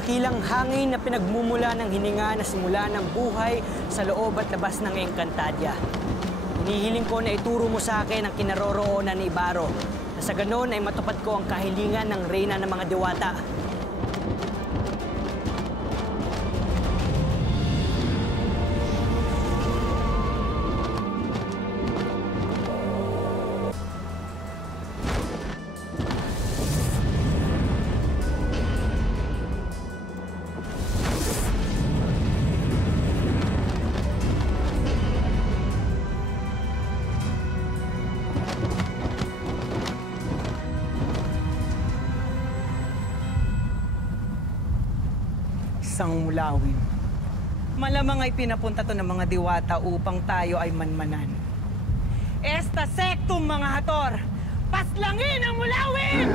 Dakilang hangin na pinagmumula ng hininga na simula ng buhay sa loob at labas ng Encantadia. Hinihiling ko na ituro mo sa akin ang kinaroroonan ni Ibarro, na sa ganon ay matupad ko ang kahilingan ng reyna ng mga diwata. Isang mulawin. Malamang ay pinapunta to ng mga diwata upang tayo ay manmanan. Esta sectum, mga hator! Paslangin ang mulawin!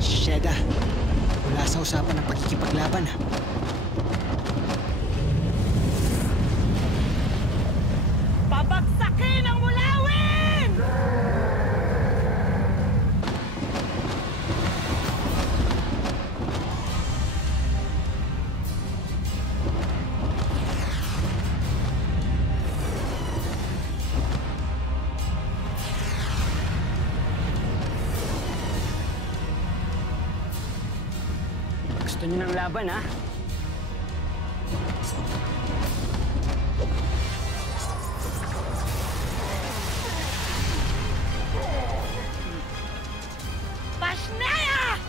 Sheda, wala sa usapan ng pagkikipaglaban, ha? Pabagsakin ang mulawin! Gusto niyo ng laban, ha? Pasnaya!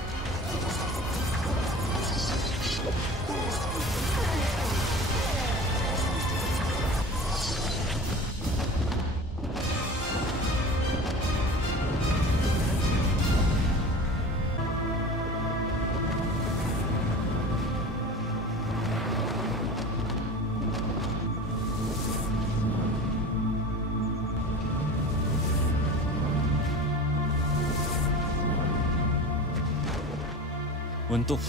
Buntok.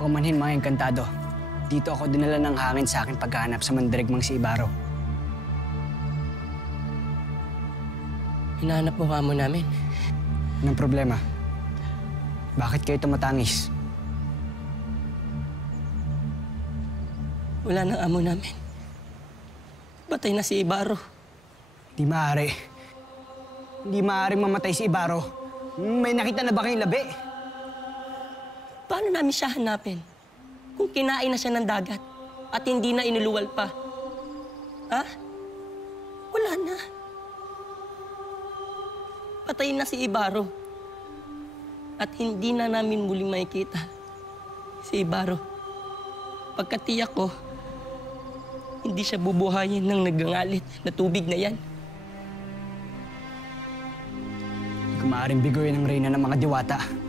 Pumanhin mga engkantado. Dito ako dinala ng hangin sa aking paghahanap sa mandirigmang si Ibarro. Hinahanap mo amo namin. Anong problema? Bakit kayo tumatangis? Wala nang amo namin. Patay na si Ibarro. Di maaari. Hindi maaaring mamatay si Ibarro. May nakita na ba kayong labi? Paano namin siya hanapin? Kung kinain na siya ng dagat at hindi na inuluwal pa. Ha? Wala na. Patay na si Ibarro. At hindi na namin muling makikita si Ibarro. Pagkatiyak ko, hindi siya bubuhayin ng nagangalit na tubig na yan. Hindi ko maaaring biguin ang reyna ng mga diwata.